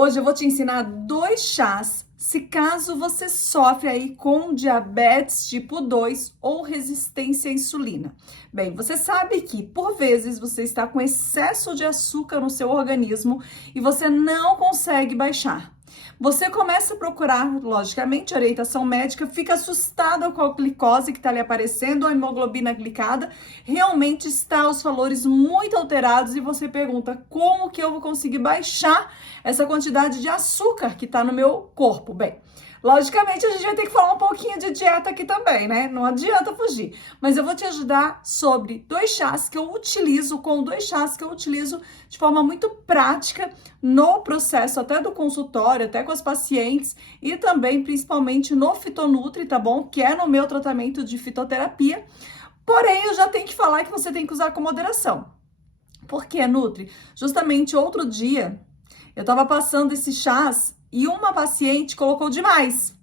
Hoje eu vou te ensinar 2 chás, se caso você sofre aí com diabetes tipo 2 ou resistência à insulina. Bem, você sabe que por vezes você está com excesso de açúcar no seu organismo e você não consegue baixar. Você começa a procurar, logicamente, orientação médica, fica assustada com a glicose que está ali aparecendo, a hemoglobina glicada, realmente está os valores muito alterados e você pergunta como que eu vou conseguir baixar essa quantidade de açúcar que está no meu corpo. Bem, logicamente a gente vai ter que falar um pouquinho de dieta aqui também, né? Não adianta fugir. Mas eu vou te ajudar sobre 2 chás que eu utilizo, de forma muito prática no processo até do consultório, até com as pacientes e também principalmente no Fitonutri, tá bom? Que é no meu tratamento de fitoterapia. Porém, eu já tenho que falar que você tem que usar com moderação. Por que, Nutri? Justamente outro dia eu tava passando esses chás e uma paciente colocou demais.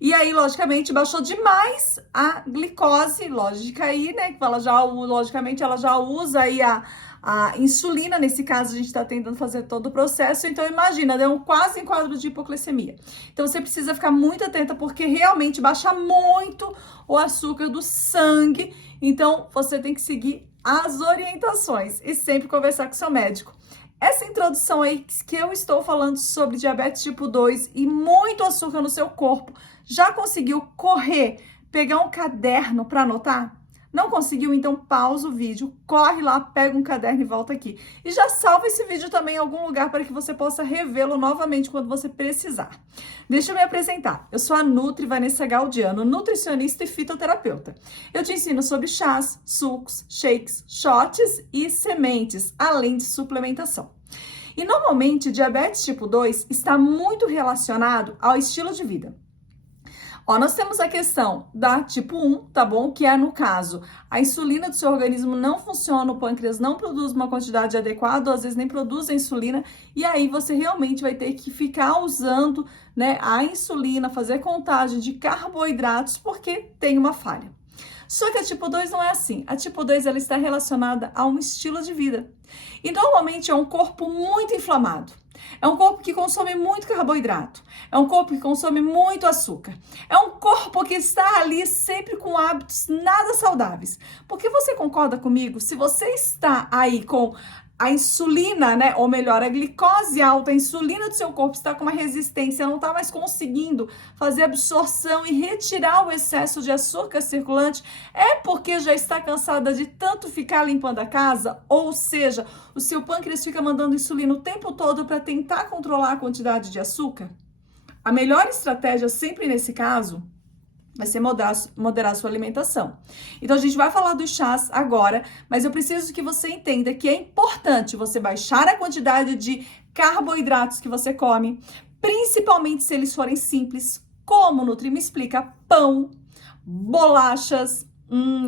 E aí, logicamente, baixou demais a glicose, lógica aí, né? Que ela já, logicamente, ela já usa aí a insulina. Nesse caso, a gente tá tentando fazer todo o processo. Então, imagina, deu quase um quadro de hipoglicemia. Então, você precisa ficar muito atenta, porque realmente baixa muito o açúcar do sangue. Então, você tem que seguir as orientações e sempre conversar com seu médico. Essa introdução aí que eu estou falando sobre diabetes tipo 2 e muito açúcar no seu corpo, já conseguiu correr, pegar um caderno para anotar? Não conseguiu? Então pausa o vídeo, corre lá, pega um caderno e volta aqui. E já salva esse vídeo também em algum lugar para que você possa revê-lo novamente quando você precisar. Deixa eu me apresentar. Eu sou a Nutri Vanessa Galdiano, nutricionista e fitoterapeuta. Eu te ensino sobre chás, sucos, shakes, shots e sementes, além de suplementação. E normalmente, diabetes tipo 2 está muito relacionado ao estilo de vida. Ó, nós temos a questão da tipo 1, tá bom? Que é, no caso, a insulina do seu organismo não funciona, o pâncreas não produz uma quantidade adequada, ou às vezes nem produz a insulina, e aí você realmente vai ter que ficar usando, né, a insulina, fazer contagem de carboidratos, porque tem uma falha. Só que a tipo 2 não é assim. A tipo 2 ela está relacionada a um estilo de vida. E normalmente é um corpo muito inflamado. É um corpo que consome muito carboidrato. É um corpo que consome muito açúcar. É um corpo que está ali sempre com hábitos nada saudáveis. Porque você concorda comigo? Se você está aí com a insulina, né, ou melhor, a glicose alta, a insulina do seu corpo está com uma resistência, não está mais conseguindo fazer absorção e retirar o excesso de açúcar circulante, é porque já está cansada de tanto ficar limpando a casa, ou seja, o seu pâncreas fica mandando insulina o tempo todo para tentar controlar a quantidade de açúcar? A melhor estratégia sempre nesse caso vai ser moderar sua alimentação. Então, a gente vai falar dos chás agora, mas eu preciso que você entenda que é importante você baixar a quantidade de carboidratos que você come, principalmente se eles forem simples, como o Nutri me explica, pão, bolachas,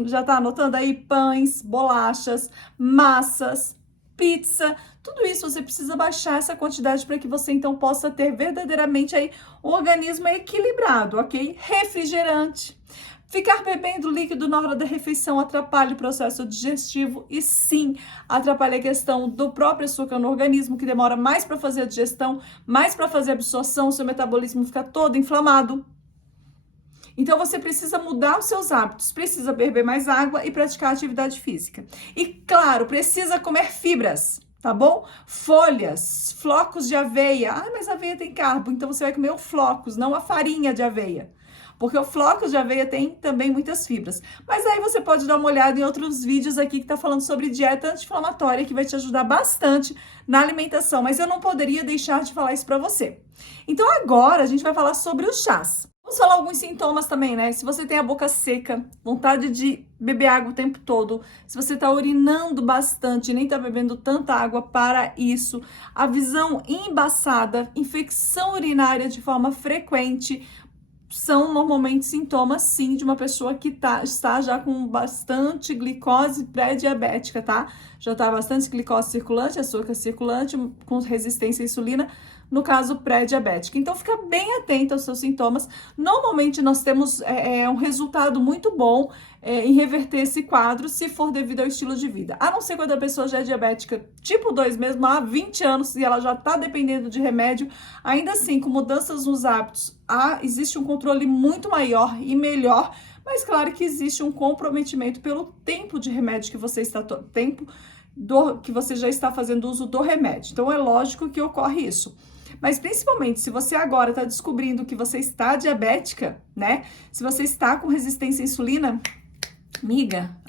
já tá anotando aí? Pães, bolachas, massas, pizza, tudo isso você precisa baixar essa quantidade para que você então possa ter verdadeiramente aí um organismo equilibrado, ok? Refrigerante. Ficar bebendo líquido na hora da refeição atrapalha o processo digestivo e sim, atrapalha a questão do próprio açúcar no organismo, que demora mais para fazer a digestão, mais para fazer a absorção, o seu metabolismo fica todo inflamado. Então, você precisa mudar os seus hábitos, precisa beber mais água e praticar atividade física. E, claro, precisa comer fibras, tá bom? Folhas, flocos de aveia. Ah, mas a aveia tem carbo, então você vai comer os flocos, não a farinha de aveia. Porque o flocos de aveia tem também muitas fibras. Mas aí você pode dar uma olhada em outros vídeos aqui que tá falando sobre dieta anti-inflamatória, que vai te ajudar bastante na alimentação. Mas eu não poderia deixar de falar isso para você. Então, agora a gente vai falar sobre os chás. Vamos falar alguns sintomas também, né? Se você tem a boca seca, vontade de beber água o tempo todo, se você tá urinando bastante, nem tá bebendo tanta água para isso, a visão embaçada, infecção urinária de forma frequente, são normalmente sintomas, sim, de uma pessoa que está já com bastante glicose pré-diabética, tá? Já tá bastante glicose circulante, açúcar circulante, com resistência à insulina, no caso pré-diabética. Então, fica bem atento aos seus sintomas. Normalmente, nós temos um resultado muito bom em reverter esse quadro, se for devido ao estilo de vida. A não ser quando a pessoa já é diabética tipo 2 mesmo, há 20 anos, e ela já está dependendo de remédio, ainda assim, com mudanças nos hábitos, existe um controle muito maior e melhor, mas claro que existe um comprometimento pelo tempo de remédio que você está, que você já está fazendo uso do remédio. Então, é lógico que ocorre isso. Mas principalmente, se você agora está descobrindo que você está diabética, né? Se você está com resistência à insulina,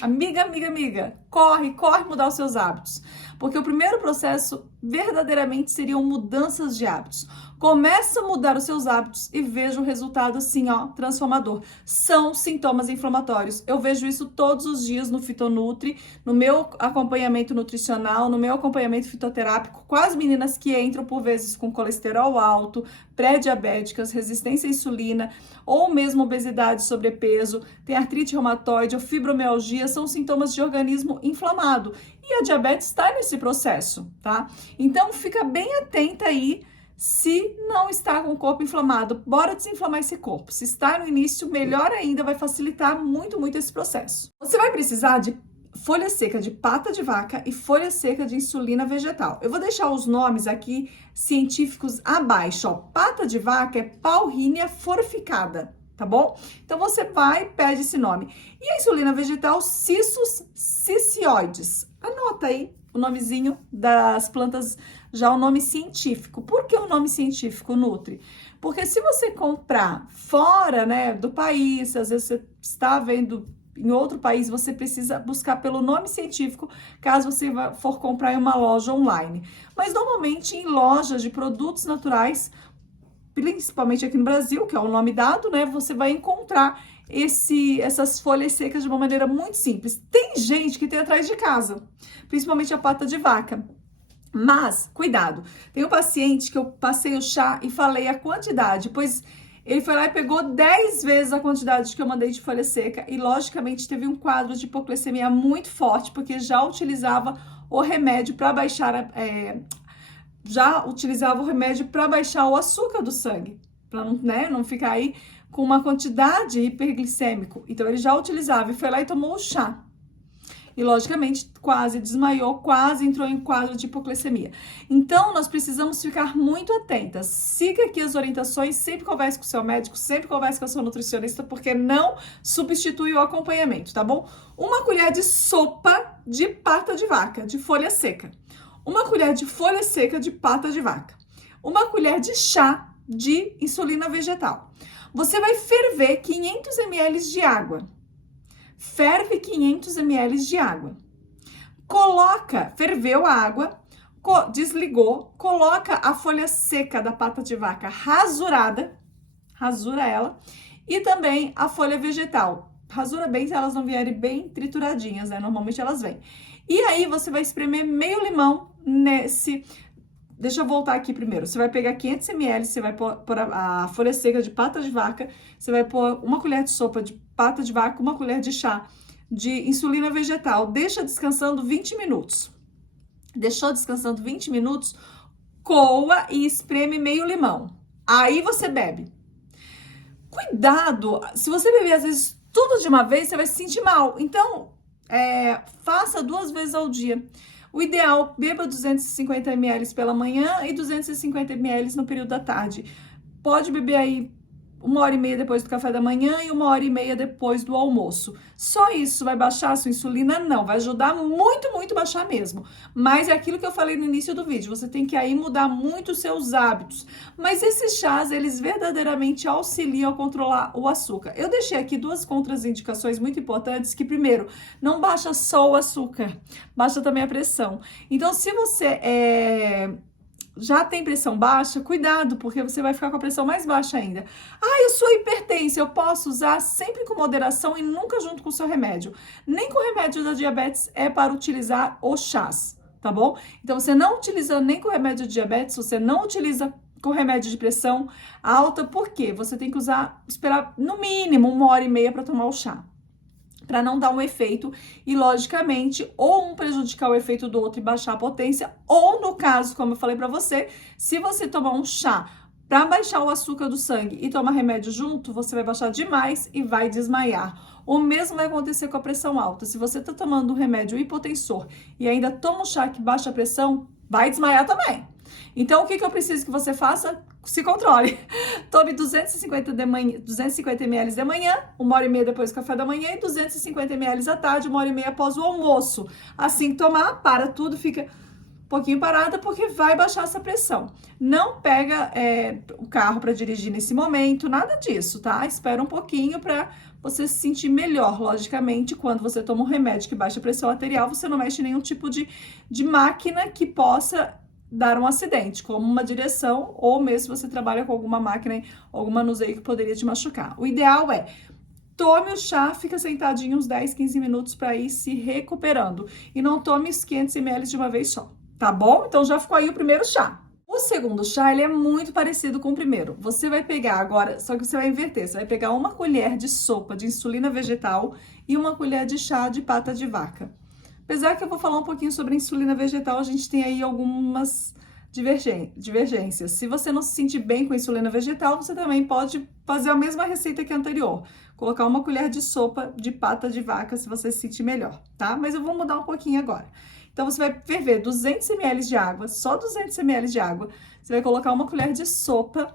amiga, corre mudar os seus hábitos. Porque o primeiro processo verdadeiramente seriam mudanças de hábitos. Começa a mudar os seus hábitos e veja o resultado assim, ó, transformador. São sintomas inflamatórios. Eu vejo isso todos os dias no Fitonutri, no meu acompanhamento nutricional, no meu acompanhamento fitoterápico, com as meninas que entram por vezes com colesterol alto, pré-diabéticas, resistência à insulina, ou mesmo obesidade, sobrepeso, tem artrite reumatoide ou fibromialgia, são sintomas de organismo inflamado. E a diabetes está nesse processo, tá? Então, fica bem atenta aí se não está com o corpo inflamado. Bora desinflamar esse corpo. Se está no início, melhor ainda, vai facilitar muito esse processo. Você vai precisar de folha seca de pata de vaca e folha seca de insulina vegetal. Eu vou deixar os nomes aqui científicos abaixo, ó. Pata de vaca é Paullinia forficada, tá bom? Então, você vai e pede esse nome. E a insulina vegetal, Cissus cicioides. Anota aí o nomezinho das plantas, já o nome científico. Por que o nome científico, Nutri? Porque se você comprar fora, né, do país, às vezes você está vendo em outro país, você precisa buscar pelo nome científico, caso você for comprar em uma loja online. Mas normalmente em lojas de produtos naturais, principalmente aqui no Brasil, que é o nome dado, né, você vai encontrar essas folhas secas de uma maneira muito simples. Tem gente que tem atrás de casa, principalmente a pata de vaca. Mas, cuidado, tem um paciente que eu passei o chá e falei a quantidade, pois ele foi lá e pegou 10 vezes a quantidade que eu mandei de folha seca e, logicamente, teve um quadro de hipoglicemia muito forte, porque já utilizava o remédio para baixar o açúcar do sangue, para não ficar aí com uma quantidade hiperglicêmico. Então, ele já utilizava e foi lá e tomou o chá. E, logicamente, quase desmaiou, quase entrou em quadro de hipoglicemia. Então, nós precisamos ficar muito atentas. Siga aqui as orientações, sempre converse com o seu médico, sempre converse com a sua nutricionista, porque não substitui o acompanhamento, tá bom? Uma colher de sopa de pata de vaca, de folha seca. Uma colher de folha seca de pata de vaca. Uma colher de chá de insulina vegetal. Você vai ferver 500 ml de água. Ferve 500 ml de água. Ferveu a água, desligou, coloca a folha seca da pata de vaca rasurada, rasura ela, e também a folha vegetal. Rasura bem se elas não vierem bem trituradinhas, né? Normalmente elas vêm. E aí você vai espremer meio limão nesse... Deixa eu voltar aqui primeiro. Você vai pegar 500 ml, você vai pôr a folha seca de pata de vaca, você vai pôr uma colher de sopa de pata de vaca, uma colher de chá de insulina vegetal. Deixa descansando 20 minutos. Deixou descansando 20 minutos, coa e espreme meio limão. Aí você bebe. Cuidado, se você beber às vezes tudo de uma vez, você vai se sentir mal. Então, faça 2 vezes ao dia. O ideal, beba 250 ml pela manhã e 250 ml no período da tarde. Pode beber aí 1h30 depois do café da manhã e 1h30 depois do almoço. Só isso vai baixar a sua insulina? Não, vai ajudar muito baixar mesmo. Mas é aquilo que eu falei no início do vídeo, você tem que aí mudar muito os seus hábitos. Mas esses chás, eles verdadeiramente auxiliam a controlar o açúcar. Eu deixei aqui 2 contraindicações muito importantes, que primeiro, não baixa só o açúcar, baixa também a pressão. Então, se você já tem pressão baixa, cuidado, porque você vai ficar com a pressão mais baixa ainda. Eu sou hipertensa, eu posso usar sempre com moderação e nunca junto com o seu remédio. Nem com o remédio da diabetes é para utilizar os chás, tá bom? Então, você não utiliza nem com o remédio de diabetes, você não utiliza com remédio de pressão alta, por quê? Você tem que esperar no mínimo 1h30 para tomar o chá. para não dar um efeito e, logicamente, ou um prejudicar o efeito do outro e baixar a potência, ou no caso, como eu falei para você, se você tomar um chá para baixar o açúcar do sangue e tomar remédio junto, você vai baixar demais e vai desmaiar. O mesmo vai acontecer com a pressão alta. Se você está tomando um remédio hipotensor e ainda toma um chá que baixa a pressão, vai desmaiar também. Então, o que eu preciso que você faça? Se controle. Tome 250 ml de manhã, 1h30 depois do café da manhã e 250 ml à tarde, 1h30 após o almoço. Assim que tomar, para tudo, fica um pouquinho parada, porque vai baixar essa pressão. Não pega o carro para dirigir nesse momento, nada disso, tá? Espera um pouquinho para você se sentir melhor. Logicamente, quando você toma um remédio que baixa a pressão arterial, você não mexe em nenhum tipo de máquina que possa dar um acidente, como uma direção, ou mesmo se você trabalha com alguma máquina, algum manuseio que poderia te machucar. O ideal é tome o chá, fica sentadinho uns 10, 15 minutos para ir se recuperando. E não tome os 500 ml de uma vez só, tá bom? Então já ficou aí o primeiro chá. O segundo chá, ele é muito parecido com o primeiro. Você vai pegar agora, só que você vai inverter. Você vai pegar uma colher de sopa de insulina vegetal e uma colher de chá de pata de vaca. Apesar que eu vou falar um pouquinho sobre a insulina vegetal, a gente tem aí algumas divergências. Se você não se sentir bem com a insulina vegetal, você também pode fazer a mesma receita que a anterior. Colocar uma colher de sopa de pata de vaca, se você se sentir melhor, tá? Mas eu vou mudar um pouquinho agora. Então, você vai ferver 200 ml de água, só 200 ml de água. Você vai colocar uma colher de sopa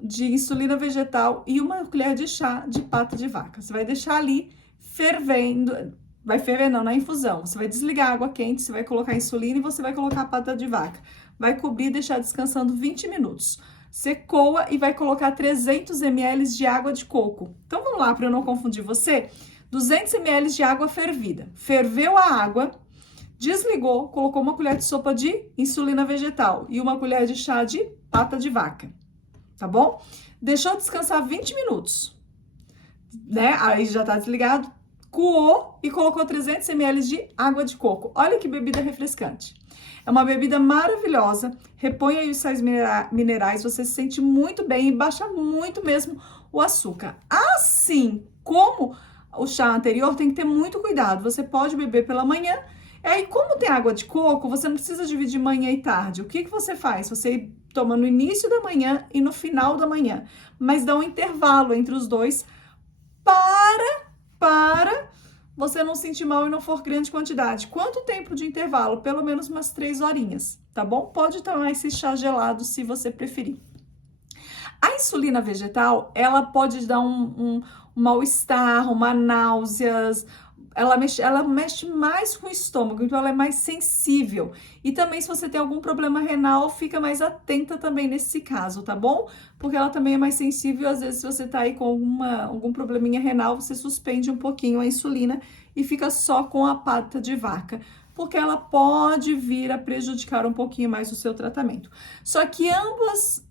de insulina vegetal e uma colher de chá de pata de vaca. Você vai deixar ali fervendo. Vai ferver não, na infusão. Você vai desligar a água quente, você vai colocar a insulina e você vai colocar a pata de vaca. Vai cobrir e deixar descansando 20 minutos. Você coa e vai colocar 300 ml de água de coco. Então, vamos lá, para eu não confundir você. 200 ml de água fervida. Ferveu a água, desligou, colocou uma colher de sopa de insulina vegetal e uma colher de chá de pata de vaca. Tá bom? Deixou descansar 20 minutos. Né? Aí já tá desligado. Coou e colocou 300 ml de água de coco. Olha que bebida refrescante. É uma bebida maravilhosa, repõe aí os sais minerais, você se sente muito bem e baixa muito mesmo o açúcar. Assim como o chá anterior, tem que ter muito cuidado. Você pode beber pela manhã, e aí como tem água de coco, você não precisa dividir manhã e tarde. O que você faz? Você toma no início da manhã e no final da manhã, mas dá um intervalo entre os dois para você não sentir mal e não for grande quantidade. Quanto tempo de intervalo? Pelo menos umas 3 horinhas, tá bom? Pode tomar esse chá gelado se você preferir. A insulina vegetal, ela pode dar um mal-estar, uma náuseas, ela mexe mais com o estômago, então ela é mais sensível. E também, se você tem algum problema renal, fica mais atenta também nesse caso, tá bom? Porque ela também é mais sensível, às vezes, se você tá aí com algum probleminha renal, você suspende um pouquinho a insulina e fica só com a pata de vaca, porque ela pode vir a prejudicar um pouquinho mais o seu tratamento. Só que ambos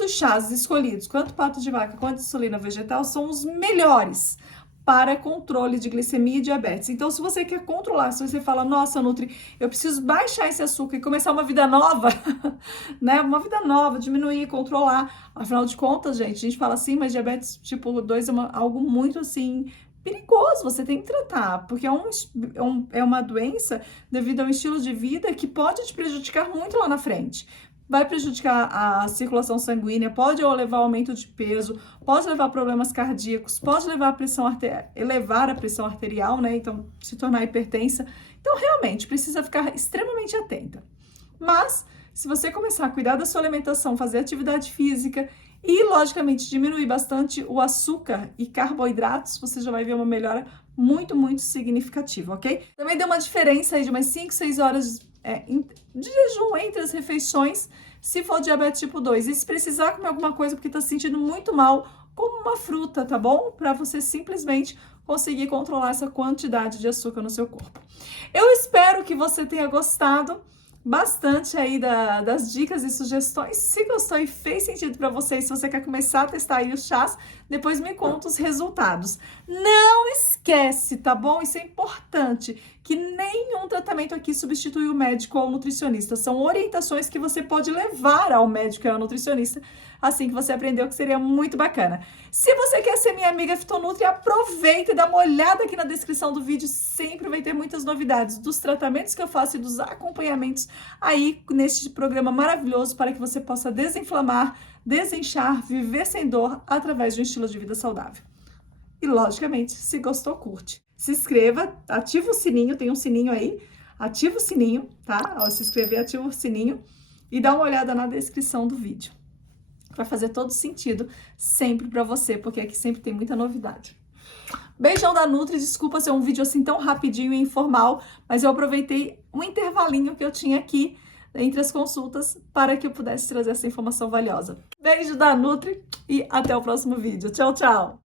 os chás escolhidos, quanto pata de vaca quanto insulina vegetal, são os melhores para controle de glicemia e diabetes. Então, se você quer controlar, se você fala, nossa, Nutri, eu preciso baixar esse açúcar e começar uma vida nova, né? Uma vida nova, diminuir, controlar. Afinal de contas, gente, a gente fala assim, mas diabetes tipo 2 é algo muito, assim, perigoso, você tem que tratar, porque é uma doença devido a um estilo de vida que pode te prejudicar muito lá na frente. Vai prejudicar a circulação sanguínea, pode levar ao aumento de peso, pode levar a problemas cardíacos, pode levar elevar a pressão arterial, né? Então, se tornar hipertensa. Então, realmente, precisa ficar extremamente atenta. Mas, se você começar a cuidar da sua alimentação, fazer atividade física e, logicamente, diminuir bastante o açúcar e carboidratos, você já vai ver uma melhora muito, muito significativa, ok? Também deu uma diferença aí de umas 5, 6 horas de jejum entre as refeições, se for diabetes tipo 2. E se precisar comer alguma coisa porque tá se sentindo muito mal, como uma fruta, tá bom? Para você simplesmente conseguir controlar essa quantidade de açúcar no seu corpo. Eu espero que você tenha gostado bastante aí das dicas e sugestões. Se gostou e fez sentido para você, se você quer começar a testar aí os chás, depois me conta os resultados. Não esquece, tá bom? Isso é importante, que nenhum tratamento aqui substitui o médico ou o nutricionista. São orientações que você pode levar ao médico e ao nutricionista, assim que você aprendeu, que seria muito bacana. Se você quer ser minha amiga Fitonutri, aproveita e dá uma olhada aqui na descrição do vídeo. Sempre vai ter muitas novidades dos tratamentos que eu faço e dos acompanhamentos aí neste programa maravilhoso para que você possa desinflamar, desinchar, viver sem dor através de um estilo de vida saudável. E, logicamente, se gostou, curte. Se inscreva, ativa o sininho, tem um sininho aí, ativa o sininho, tá? Ao se inscrever, ativa o sininho e dá uma olhada na descrição do vídeo. Vai fazer todo sentido sempre pra você, porque aqui sempre tem muita novidade. Beijão da Nutri, desculpa ser um vídeo assim tão rapidinho e informal, mas eu aproveitei um intervalinho que eu tinha aqui entre as consultas para que eu pudesse trazer essa informação valiosa. Beijo da Nutri e até o próximo vídeo. Tchau, tchau!